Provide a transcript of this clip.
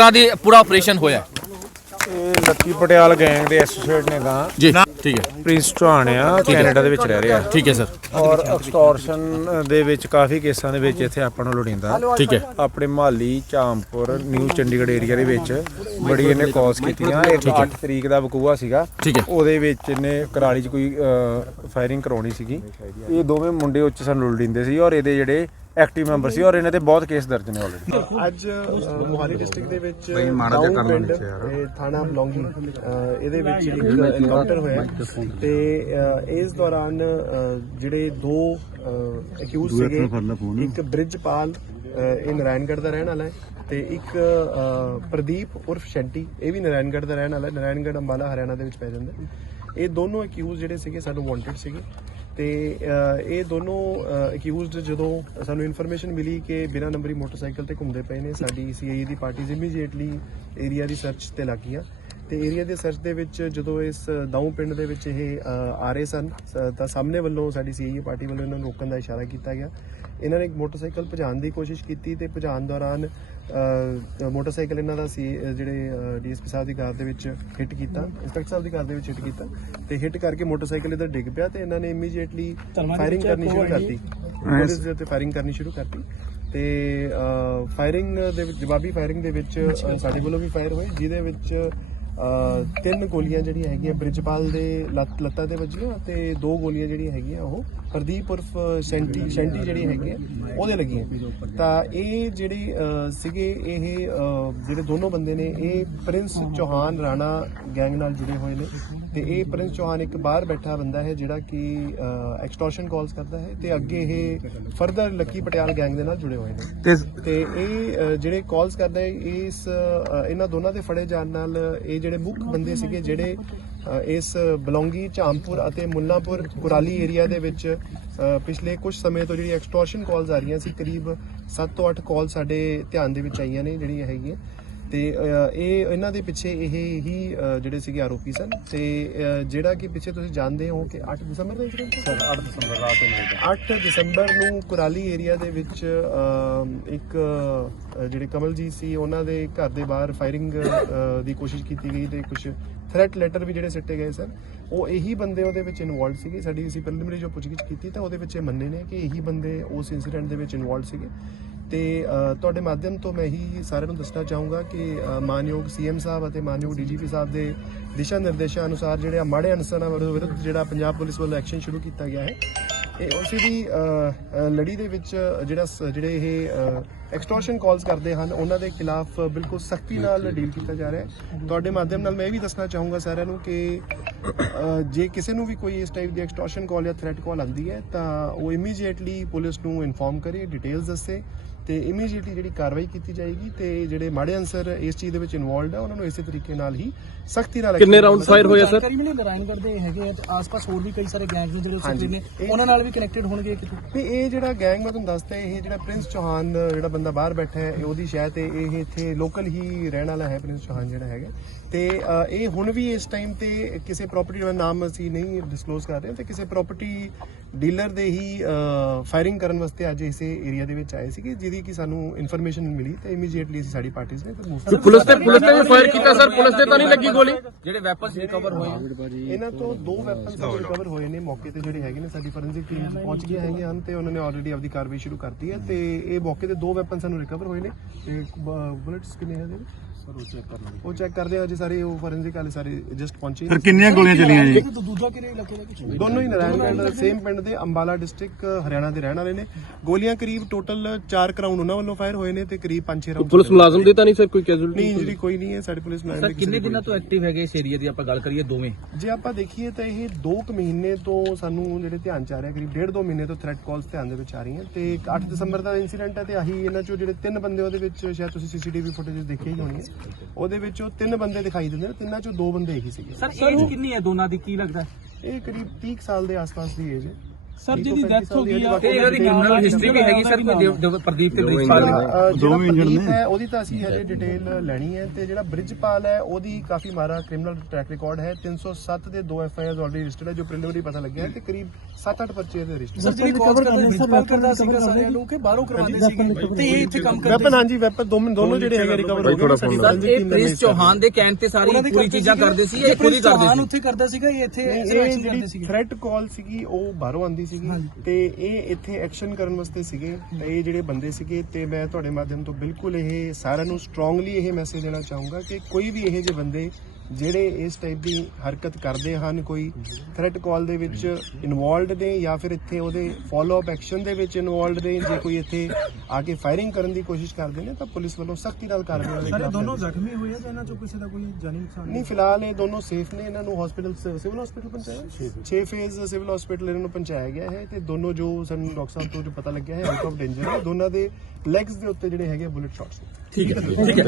ਤਰ੍ਹਾਂ ਦੀ ਪੂਰਾ ਆਪਰੇਸ਼ਨ ਹੋਇਆ ਇਹ ਲੱਕੀ ਪਟਿਆਲ ਗੈਂਗ ਦੇ ਐਸੋਸੀਏਟ ਨੇ ਗਾ ਜੀ। ਠੀਕ ਹੈ। ਪ੍ਰਿੰਸ ਚੌਹਾਨ ਆ ਕੈਨੇਡਾ ਦੇ ਵਿੱਚ ਰਹਿ ਰਿਹਾ। ਠੀਕ ਹੈ ਸਰ। ਔਰ ਐਕਸਟੋਰਸ਼ਨ ਦੇ ਵਿੱਚ ਕਾਫੀ ਕੇਸਾਂ ਦੇ ਵਿੱਚ ਇੱਥੇ ਆਪਾਂ ਨੂੰ ਲੋੜੀਂਦਾ। ਠੀਕ ਹੈ। ਆਪਣੇ ਮਾਲੀ ਚਾਂਪੁਰ ਨਿਊ ਚੰਡੀਗੜ੍ਹ ਏਰੀਆ ਦੇ ਵਿੱਚ ਬੜੀ ਇਹਨੇ ਕਾਜ਼ ਕੀਤੀਆਂ। ਇੱਕ 8 ਤਰੀਕ ਦਾ ਵਕੂਆ ਸੀਗਾ। ਠੀਕ ਹੈ। ਉਹਦੇ ਵਿੱਚ ਇਹਨੇ ਕਰਾਲੀ 'ਚ ਕੋਈ ਫਾਇਰਿੰਗ ਕਰਾਉਣੀ ਸੀਗੀ। ਇਹ ਦੋਵੇਂ ਮੁੰਡੇ ਉੱਚ ਸਾਨੂੰ ਲੋੜੀਂਦੇ ਸੀ ਔਰ ਇਹਦੇ ਜਿਹੜੇ ਐਕਟਿਵ ਮੈਂਬਰ ਸੀ ਔਰ ਇਹਨਾਂ ਤੇ ਬਹੁਤ ਕੇਸ ਦਰਜ ਨੇ ਆਲਰੇਡੀ ਅੱਜ ਅ, ਮੋਹਾਲੀ ਡਿਸਟ੍ਰਿਕਟ ਦੇ ਵਿੱਚ ਦਾਊਂ ਪਿੰਡ ਤੇ ਥਾਣਾ ਬਲੌਂਗੀ ਅ, ਇਹਦੇ ਵਿੱਚ ਇੱਕ ਐਨਕਾਊਂਟਰ ਹੋਇਆ ਤੇ ਅ, ਇਸ ਦੌਰਾਨ ਅ, ਜਿਹੜੇ ਦੋ ਅਕਿਊਜ਼ ਸੀਗੇ ਇੱਕ ਬ੍ਰਿਜਪਾਲ ਅ, ਇਹ ਨਾਰਾਇਣਗੜ੍ਹ ਦਾ ਰਹਿਣ ਵਾਲਾ ਹੈ ਤੇ ਇੱਕ ਅ, ਪ੍ਰਦੀਪ ਉਰਫ ਸ਼ੈਂਟੀ ਇਹ ਵੀ ਨਾਰਾਇਣਗੜ੍ਹ ਦਾ ਰਹਿਣ ਵਾਲਾ ਹੈ। ਨਾਰਾਇਣਗੜ੍ਹ ਅੰਬਾਲਾ ਹਰਿਆਣਾ ਦੇ ਵਿੱਚ ਪੈ ਜਾਂਦਾ ਹੈ। ਇਹ ਦੋਨੋਂ ਅਕਿਊਜ਼ ਜਿਹੜੇ ਸੀਗੇ ਸਾਨੂੰ ਵਾਂਟਡ ਸੀਗੇ। ਤੇ ਇਹ ਦੋਨੋਂ ਅਕਿਊਜ਼ਡ ਜਦੋਂ ਸਾਨੂੰ ਇਨਫੋਰਮੇਸ਼ਨ ਮਿਲੀ ਕਿ ਬਿਨਾਂ ਨੰਬਰੀ ਮੋਟਰਸਾਈਕਲ ਤੇ ਘੁੰਮਦੇ ਪਏ ਨੇ, ਸਾਡੀ ਸੀਆਈਏ ਦੀ ਪਾਰਟੀਜ਼ ਇਮੀਡੀਏਟਲੀ ਏਰੀਆ ਦੀ ਸਰਚ ਤੇ ਲੱਗੀਆਂ ਤੇ ਏਰੀਆ ਦੇ ਸਰਚ ਦੇ ਵਿੱਚ ਜਦੋਂ ਇਸ ਦਾਊ ਪਿੰਡ ਦੇ ਵਿੱਚ ਇਹ ਆ ਰਹੇ ਸਨ ਤਾਂ ਸਾਹਮਣੇ ਵੱਲੋਂ ਸਾਡੀ ਸੀਆਈਏ ਪਾਰਟੀ ਵੱਲੋਂ ਇਹਨਾਂ ਨੂੰ ਰੋਕਣ ਦਾ ਇਸ਼ਾਰਾ ਕੀਤਾ ਗਿਆ। ਇਹਨਾਂ ਨੇ ਇੱਕ ਮੋਟਰਸਾਈਕਲ ਭਜਾਉਣ ਦੀ ਕੋਸ਼ਿਸ਼ ਕੀਤੀ ਤੇ ਭਜਾਉਣ ਦੌਰਾਨ ਮੋਟਰਸਾਈਕਲ ਇਹਨਾਂ ਦਾ ਸੀ ਜਿਹੜੇ ਡੀਐਸਪੀ ਸਾਹਿਬ ਦੀ ਕਾਰ ਦੇ ਵਿੱਚ ਹਿੱਟ ਕੀਤਾ ਇੰਸਪੈਕਟਰ ਸਾਹਿਬ ਦੀ ਕਾਰ ਦੇ ਵਿੱਚ ਹਿੱਟ ਕੀਤਾ ਤੇ ਹਿੱਟ ਕਰਕੇ ਮੋਟਰਸਾਈਕਲ ਇਹਦਾ ਡਿੱਗ ਪਿਆ ਤੇ ਇਹਨਾਂ ਨੇ ਇਮੀਡੀਏਟਲੀ ਫਾਇਰਿੰਗ ਕਰਨੀ ਸ਼ੁਰੂ ਕਰਤੀ। ਪੁਲਿਸ ਦੇ ਉੱਤੇ ਫਾਇਰਿੰਗ ਕਰਨੀ ਸ਼ੁਰੂ ਕਰਤੀ ਤੇ ਫਾਇਰਿੰਗ ਦੇ ਵਿੱਚ ਜਵਾਬੀ ਫਾਇਰਿੰਗ ਦੇ ਵਿੱਚ ਸਾਡੇ ਵੱਲੋਂ ਵੀ ਫਾਇਰ ਹੋਏ ਜਿਹਦੇ ਵਿੱਚ ਤਿੰਨ ਗੋਲੀਆਂ ਜਿਹੜੀਆਂ ਹੈਗੀਆਂ ਬ੍ਰਿਜਪਾਲ ਦੇ ਲੱਤ ਲੱਤਾਂ ਤੇ ਵੱਜੀਆਂ ਤੇ ਦੋ ਗੋਲੀਆਂ ਜਿਹੜੀਆਂ ਹੈਗੀਆਂ ਉਹ ਪ੍ਰਦੀਪ ਉਰਫ ਸੈਂਟੀ ਸੈਂਟੀ ਜਿਹੜੀ ਹੈਗੀ ਉਹਦੇ ਲੱਗੀਆਂ। ਤਾਂ ਇਹ ਜਿਹੜੀ ਸੀਗੇ ਇਹ ਜਿਹੜੇ ਦੋਨੋਂ ਬੰਦੇ ਨੇ ਇਹ ਪ੍ਰਿੰਸ ਚੌਹਾਨ ਰਾਣਾ ਗੈਂਗ ਨਾਲ ਜੁੜੇ ਹੋਏ ਨੇ ਤੇ ਇਹ ਪ੍ਰਿੰਸ ਚੌਹਾਨ ਇੱਕ ਬਾਹਰ ਬੈਠਾ ਬੰਦਾ ਹੈ ਜਿਹੜਾ ਕਿ ਐਕਸਟੋਰਸ਼ਨ ਕਾਲਸ ਕਰਦਾ ਹੈ ਤੇ ਅੱਗੇ ਇਹ ਫਰਦਰ ਲੱਕੀ ਪਟਿਆਲ ਗੈਂਗ ਦੇ ਨਾਲ ਜੁੜੇ ਹੋਏ ਨੇ। ਤੇ ਇਹ ਜਿਹੜੇ ਕਾਲਸ ਕਰਦਾ ਹੈ ਇਸ ਇਹਨਾਂ ਦੋਨਾਂ ਦੇ ਫੜੇ ਜਾਣ ਨਾਲ ਇਹ ਜਿਹੜੇ ਮੁੱਖ ਬੰਦੇ ਸੀਗੇ ਜਿਹੜੇ ਇਸ ਬਲੌਂਗੀ, ਝਾਮਪੁਰ ਅਤੇ ਮੁੱਲਾਪੁਰ ਕੁਰਾਲੀ ਏਰੀਆ ਦੇ ਵਿੱਚ ਪਿਛਲੇ ਕੁਝ ਸਮੇਂ ਤੋਂ ਜਿਹੜੀ ਐਕਸਟੋਰਸ਼ਨ ਕਾਲਸ ਆ ਰਹੀਆਂ ਸੀ, ਕਰੀਬ 7 ਤੋਂ 8 ਕਾਲ ਸਾਡੇ ਧਿਆਨ ਦੇ ਵਿੱਚ ਆਈਆਂ ਨੇ ਜਿਹੜੀਆਂ ਹੈਗੀਆਂ। ਤੇ ਇਹ ਇਹਨਾਂ ਦੇ ਪਿੱਛੇ ਇਹ ਹੀ ਜਿਹੜੇ ਸੀਗੇ ਆਰੋਪੀ ਸਨ ਤੇ ਜਿਹੜਾ ਕਿ ਪਿੱਛੇ ਤੁਸੀਂ ਜਾਣਦੇ ਹੋ ਕਿ 8 ਦਸੰਬਰ ਦਾ incident ਸੀ? 8 ਦਸੰਬਰ ਰਾਤ ਨੂੰ 8 ਦਸੰਬਰ ਨੂੰ ਕੁਰਾਲੀ ਏਰੀਆ ਦੇ ਵਿੱਚ ਇੱਕ ਜਿਹੜੇ ਕਮਲਜੀਤ ਸੀ ਉਹਨਾਂ ਦੇ ਘਰ ਦੇ ਬਾਹਰ ਫਾਇਰਿੰਗ ਦੀ ਕੋਸ਼ਿਸ਼ ਕੀਤੀ ਗਈ ਤੇ ਕੁਝ ਥ੍ਰੈਟ ਲੈਟਰ ਵੀ ਜਿਹੜੇ ਸਿੱਟੇ ਗਏ ਸਨ ਉਹ ਇਹੀ ਬੰਦੇ ਉਹਦੇ ਵਿੱਚ ਇਨਵੋਲਡ ਸੀਗੇ। ਸਾਡੀ ਅਸੀਂ ਪ੍ਰੀਲਿਮਿਨਰੀ ਜੋ ਪੁੱਛਗਿੱਛ ਕੀਤੀ ਤਾਂ ਉਹਦੇ ਵਿੱਚ ਇਹ ਮੰਨੇ ਨੇ ਕਿ ਇਹੀ ਬੰਦੇ ਉਸ ਇਨਸੀਡੈਂਟ ਦੇ ਵਿੱਚ ਇਨਵੋਲਡ ਸੀਗੇ। ਤੇ ਤੁਹਾਡੇ ਮਾਧਿਅਮ ਤੋਂ ਮੈਂ ਇਹੀ ਸਾਰਿਆਂ ਨੂੰ ਦੱਸਣਾ ਚਾਹੂੰਗਾ ਕਿ ਅ, ਮਾਨਯੋਗ ਸੀਐਮ ਸਾਹਿਬ ਅਤੇ ਮਾਨਯੋਗ ਡੀਜੀਪੀ ਸਾਹਿਬ ਦੇ ਦਿਸ਼ਾ ਨਿਰਦੇਸ਼ਾਂ ਅਨੁਸਾਰ ਜਿਹੜੇ ਆ ਮਾੜੇ ਅਨਸਰਾਂ ਵਿਰੁੱਧ ਜਿਹੜਾ ਪੰਜਾਬ ਪੁਲਿਸ ਵੱਲੋਂ ਐਕਸ਼ਨ ਸ਼ੁਰੂ ਕੀਤਾ ਗਿਆ ਹੈ ਉਸੇ ਦੀ ਲੜੀ ਦੇ ਵਿੱਚ ਜਿਹੜਾ ਜਿਹੜੇ ਇਹ ਐਕਸਟੋਰਸ਼ਨ ਕਾਲਸ ਕਰਦੇ ਹਨ ਉਹਨਾਂ ਦੇ ਖਿਲਾਫ ਬਿਲਕੁਲ ਸਖਤੀ ਨਾਲ ਡੀਲ ਕੀਤਾ ਜਾ ਰਿਹਾ ਹੈ। ਤੁਹਾਡੇ ਮਾਧਿਅਮ ਨਾਲ ਮੈਂ ਇਹ ਵੀ ਦੱਸਣਾ ਚਾਹੂੰਗਾ ਸਾਰਿਆਂ ਨੂੰ ਕਿ ਜੇ ਕਿਸੇ ਨੂੰ ਵੀ ਕੋਈ ਇਸ ਟਾਈਪ ਦੀ ਐਕਸਟੋਰਸ਼ਨ ਕਾਲ ਜਾਂ ਥ੍ਰੈਟ ਕਾਲ ਆਉਂਦੀ ਹੈ ਤਾਂ ਉਹ ਇਮੀਡੀਏਟਲੀ ਪੁਲਿਸ ਨੂੰ ਇਨਫੋਰਮ ਕਰੇ ਡਿਟੇਲਸ ਦੱਸੇ। ਤੇ ਇਮੀਡੀਏਟਲੀ ਜਿਹੜੀ ਕਾਰਵਾਈ ਕੀਤੀ ਜਾਏਗੀ ਤੇ ਜਿਹੜੇ ਮਾੜੇ ਅਨਸਰ ਇਸ ਚੀਜ਼ ਦੇ ਵਿੱਚ ਇਨਵੋਲਡ ਆ ਉਹਨਾਂ ਨੂੰ ਇਸੇ ਤਰੀਕੇ ਨਾਲ ਹੀ ਸਖਤੀ ਨਾਲ ਕਿੰਨੇ action round fire ਹੋਏ ਆ ਸਰ ਜਾਣਕਾਰੀ ਮਿਲੀ ਨਾਰਾਇਣਗੜ੍ਹ ਦੇ ਹੈਗੇ ਆ ਤੇ ਆਸ-ਪਾਸ ਹੋਰ ਵੀ ਕਈ ਸਾਰੇ ਗੈਂਗਸ ਨੇ ਜਿਹੜੇ ਹਾਂਜੀ। ਨੇ ਉਹਨਾਂ ਨਾਲ ਵੀ ਕਨੈਕਟਡ ਹੋਣਗੇ ਕਿਤੇ? ਤੇ ਇਹ ਜਿਹੜਾ ਗੈਂਗ ਮੈਂ ਤੁਹਾਨੂੰ ਦੱਸਦਾ ਇਹ ਜਿਹੜਾ ਪ੍ਰਿੰਸ ਚੌਹਾਨ ਜਿਹੜਾ ਬੰਦਾ ਬਾਹਰ ਬੈਠਾ ਹੈ ਇਹ ਉਹਦੀ ਸ਼ਾਇਦ ਤੇ ਇਹ ਇੱਥੇ ਲੋਕਲ ਹੀ ਰਹਿਣ ਵਾਲਾ ਹੈ ਪ੍ਰਿੰਸ ਚੌਹਾਨ ਜਿਹੜਾ ਹੈਗਾ। ਤੇ ਇਹ ਹੁਣ ਵੀ ਇਸ ਟਾਈਮ ਤੇ ਕਿਸੇ ਪ੍ਰਾਪਰਟੀ ਦਾ ਨਾਮ ਅਸੀਂ ਨਹੀਂ ਡਿਸਕਲੋਜ਼ ਕਰ ਰਹੇ ਤੇ ਕਿਸੇ ਪ੍ਰਾਪਰਟੀ ਡੀਲਰ ਦੇ ਹੀ ਫਾਇਰਿੰਗ ਕਰਨ ਵਾਸਤੇ ਅੱਜ ਇਸੇ ਏਰੀਆ ਦੇ ਵਿੱਚ ਆਏ ਸੀਗੇ ਜਿਹਦੀ ਕਿ ਸਾਨੂੰ ਇਨਫੋਰਮੇਸ਼ਨ ਮਿਲੀ ਤੇ ਇਮੀਡੀਏਟਲੀ ਅਸੀਂ ਸਾਡੀ ਪਾਰਟੀਆਂ ਨੇ ਤੇ move ਪੁਲਿਸ ਤੇ ਪੁਲਿਸ ਨੇ ਵੀ ਫਾਇਰ ਕੀਤਾ ਸਰ? ਪੁਲਿਸ ਤੇ ਤਾਂ ਨਹੀਂ ਲੱਗੀ ਗੋਲੀ? ਜਿਹੜੇ ਵੈਪਨਸ ਰਿਕਵਰ ਹੋਏ ਇਹਨਾਂ ਤੋਂ ਦੋ ਵੈਪਨਸ ਰਿਕਵਰ ਹੋਏ ਨੇ ਮੌਕੇ ਤੇ ਜਿਹੜੇ ਹੈਗੇ ਨੇ ਸਾਡੀ ਫੋਰੈਂਸਿਕ ਟੀਮ ਪਹੁੰਚ ਗਈ ਹੈਗੇ ਹਨ ਤੇ ਉਹਨਾਂ ਨੇ ਆਲਰੇਡੀ ਆਪਦੀ ਕਾਰਵਾਈ ਸ਼ੁਰੂ ਕਰਤੀ ਹੈ ਤੇ ਇਹ ਮੌਕੇ ਤੇ ਦੋ ਵੈਪਨ ਸਾਨੂੰ ਰਿਕਵਰ ਹੋਏ ਨੇ ਤੇ ਬੁਲੇਟਸ ਕਿੰਨੇ ਹੈ ਇਹਦੇ ਉਹ ਚੈੱਕ ਕਰਦੇ ਆ ਜੀ ਸਾਰੇ ਉਹ ਫੋਰੈਂਸਿਕ ਵਾਲੇ ਸਾਰੇ ਜਸਟ ਪਹੁੰਚੇ। ਸਰ ਕਿੰਨੀਆਂ ਗੋਲੀਆਂ ਚੱਲੀਆਂ ਜੀ? ਇੱਕ ਤੋਂ ਦੂਜਾ ਕਿਹੜੇ ਇਲਾਕੇ ਦਾ ਕੁਝ ਦੋਨੋਂ ਹੀ ਨਾਰਾਇਣਗੜ੍ਹ ਸੇਮ ਪਿੰਡ ਦੇ ਅੰਬਾਲਾ ਡਿਸਟ੍ਰਿਕਟ ਹਰਿਆਣਾ ਦੇ ਰਹਿਣ ਵਾਲੇ ਨੇ। ਗੋਲੀਆਂ ਕਰੀਬ ਟੋਟਲ 4 ਕਰਾਊਂਡ ਉਹਨਾਂ ਵੱਲੋਂ ਫਾਇਰ ਹੋਏ ਨੇ ਤੇ ਕਰੀਬ 5-6 ਰਾਉਂਡ ਪੁਲਿਸ ਮੁਲਾਜ਼ਮ ਦੇ ਤਾਂ ਨਹੀਂ ਸਰ ਕੋਈ ਕੈਜੂਅਲਟੀ ਨਹੀਂ ਇੰਜਰੀ ਕੋਈ ਨਹੀਂ ਹੈ ਸਾਡੇ ਪੁਲਿਸ ਮੁਲਾਜ਼ਮ ਸਰ ਕਿੰਨੇ ਦਿਨਾਂ ਤੋਂ ਐਕਟਿਵ ਹੈਗੇ ਇਸ ਏਰੀਆ ਦੀ? ਆਪਾਂ ਗੱਲ ਕਰੀਏ ਦੋਵੇਂ। ਜੇ ਆਪਾਂ ਦੇਖੀਏ ਤਾਂ ਇਹ 2 ਕੁ ਮਹੀਨੇ ਤੋਂ ਸਾਨੂੰ ਜਿਹੜੇ ਧਿਆਨ ਚ ਆ ਰਿਹਾ ਕਰੀਬ ਡੇਢ ਦੋ ਮਹੀਨੇ ਤੋਂ ਥ੍ਰੈਟ ਕਾਲਸ ਧਿਆਨ ਦੇ ਵਿੱਚ ਆ ਰਹੀਆਂ ਤੇ 8 ਦਸੰਬਰ ਦਾ ਇਨਸੀਡੈਂਟ ਹੈ ਤੇ ਆਹੀ ਇਹਨਾਂ ਚੋਂ ਜਿਹੜੇ ਤਿੰਨ ਬੰਦੇ ਉਹਦੇ ਵਿੱਚ ਸ਼ਾਇਦ ਤੁਸੀਂ ਸੀਸੀਟੀਵੀ ਫੁਟੇਜ ਦੇਖੇ ਹੀ ਹੋਣੀ ਹੈ ਉਹਦੇ ਵਿੱਚੋਂ ਤਿੰਨ ਬੰਦੇ ਦਿਖਾਈ ਦਿੰਦੇ ਨੇ ਤਿੰਨਾਂ ਚੋਂ ਦੋ ਬੰਦੇ ਇਹੀ ਸੀਗੇ। ਸਰ ਏਜ ਕਿੰਨੀ ਹੈ ਦੋਨਾਂ ਦੀ? ਕੀ ਲੱਗਦਾ? ਇਹ ਕਰੀਬ 30 ਕੁ ਸਾਲ ਦੇ ਆਸ-ਪਾਸ ਦੀ ਏਜ ਹੈ। ਸਰ ਜਿਹਦੀ ਡੈਥ ਹੋ ਗਈ ਆ ਤੇ ਇਹਨਾਂ ਦੀ ਕ੍ਰਿਮੀਨਲ ਹਿਸਟਰੀ ਵੀ ਹੈਗੀ ਸਰ ਕੋਈ ਪ੍ਰਦੀਪ ਤੇ ਬ੍ਰਿਜਪਾਲ ਦੀ ਦੋਵੇਂ ਇੰਜਣ ਹੈ ਉਹਦੀ ਤਾਂ ਅਸੀਂ ਹਜੇ ਡਿਟੇਲ ਲੈਣੀ ਹੈ ਤੇ ਜਿਹੜਾ ਬ੍ਰਿਜਪਾਲ ਹੈ ਉਹਦੀ ਕਾਫੀ ਮਾਰਾ ਕ੍ਰਿਮੀਨਲ ਟਰੈਕ ਰਿਕਾਰਡ ਹੈ। 307 ਦੇ 2 F I Rs already registered ਹੈ ਜੋ ਪ੍ਰੀਲਿਮਿਨਰੀ ਪਤਾ ਲੱਗਿਆ ਹੈ ਤੇ ਕਰੀਬ 7-8 ਪਰਚੇ ਦੇ ਰਜਿਸਟਰ ਸਰ ਜਿਹੜੀ ਕਾਲ ਕਰਦੇ ਪ੍ਰਿੰਸੀਪਲ ਕਰਦਾ ਸੀਗਾ ਸਾਰਿਆਂ ਨੂੰ ਕਿ ਬਾਹਰੋਂ ਕਰਵਾਉਂਦੇ ਸੀਗੇ। ਤੇ ਇਹ ਇੱਥੇ ਕੰਮ ਕਰਦੇ ਵੈਪਨ ਹਾਂਜੀ ਵੈਪਨ ਦੋਵੇਂ ਦੋਨੋਂ ਜਿਹੜੇ ਹੈਗੇ ਰਿਕਵਰ ਹੋ ਗਏ ਸਾਡੀ ਇਹ team ਨੇ ਪ੍ਰਿੰਸ ਚੌਹਾਨ ਦੇ ਕਹਿਣ ਤੇ ਸਾਰੀ ਦੇ ਪੂਰੀ ਚੀਜ਼ਾਂ। ਕਰਦੇ ਸੀ ਇਹ ਖੁਦ ਹੀ ਕਰਦੇ ਚੌਹਾਨ ਸੀ। ਉੱਥੇ ਕਰਦਾ ਸੀਗਾ ਇਹ ਇੱਥੇ ਇਹ ਜਿਹੜੀ ਥ੍ਰੈਟ ਕਾਲ ਸੀਗੀ ਉਹ ਬਾਹਰੋਂ ਆਂਦੀ ਸੀਗੀ ਤੇ ਇਹ ਇੱਥੇ ਐਕਸ਼ਨ ਕਰਨ ਵਾਸਤੇ ਸੀਗੇ। ਤੇ ਇਹ ਜਿਹੜੇ ਬੰਦੇ ਸੀਗੇ ਤੇ ਮੈਂ ਤੁਹਾਡੇ ਮਾਧਿਅਮ ਤੋਂ ਬਿਲਕੁਲ ਇਹ ਸਾਰਿਆਂ ਨੂੰ ਸਟਰੋਂਗਲੀ ਇਹ ਮੈਸੇਜ ਦੇਣਾ ਚਾਹੂੰਗਾ ਕਿ ਕੋਈ ਵੀ ਇਹ ਜਿਹੇ ਬੰਦੇ ਜਿਹੜੇ ਇਸ ਟਾਈਪ ਦੀ ਹਰਕਤ ਕਰਦੇ ਹਨ ਕੋਈ ਥ੍ਰੈਟ ਕਾਲ ਦੇ ਵਿੱਚ ਇਨਵੋਲਡ ਨੇ ਜਾਂ ਫਿਰ ਇੱਥੇ ਉਹਦੇ ਫਾਲੋ ਅਪ ਐਕਸ਼ਨ ਦੇ ਵਿੱਚ ਇਨਵੋਲਡ ਨੇ ਜੇ ਕੋਈ ਇੱਥੇ ਆ ਕੇ ਫਾਇਰਿੰਗ ਕਰਨ ਦੀ ਕੋਸ਼ਿਸ਼ ਕਰਦੇ ਨੇ ਤਾਂ ਪੁਲਿਸ ਵੱਲੋਂ ਸਖਤੀ ਨਾਲ ਕਾਰਵਾਈ ਹੋਵੇਗੀ ਸਾਰੇ ਦੋਨੋਂ ਜ਼ਖਮੀ ਹੋਏ ਆ ਜਾਂ ਇਹਨਾਂ ਚੋਂ ਕਿਸੇ ਦਾ ਕੋਈ ਜਾਨੀ ਨੁਕਸਾਨ ਨਹੀਂ ਫਿਲਹਾਲ ਇਹ ਦੋਨੋਂ ਸੇਫ ਨੇ ਇਹਨਾਂ ਨੂੰ ਹਸਪੀਟਲ ਸਿਵਲ ਹਸਪੀਟਲ ਪਹੁੰਚਾਇਆ? 6 ਫੇਜ਼ ਸਿਵਲ ਹਸਪੀਟਲ ਇਹਨਾਂ ਨੂੰ ਪਹੁੰਚਾਇਆ ਗਿਆ ਹੈ ਤੇ ਦੋਨੋਂ ਜੋ ਸਾਨੂੰ ਡਾਕਟਰ ਸਾਹਿਬ ਤੋਂ ਜੋ ਪਤਾ ਲੱਗਿਆ ਹੈ ਆਊਟ ਆਫ ਡੇਂਜਰ ਦੋਨਾਂ ਦੇ ਲੈਗਸ ਦੇ ਉੱਤੇ ਜਿਹੜੇ ਹੈਗੇ ਬੁਲਟ ਸ਼ਾਟਸ ਠੀਕ ਹੈ ਠੀਕ ਹੈ।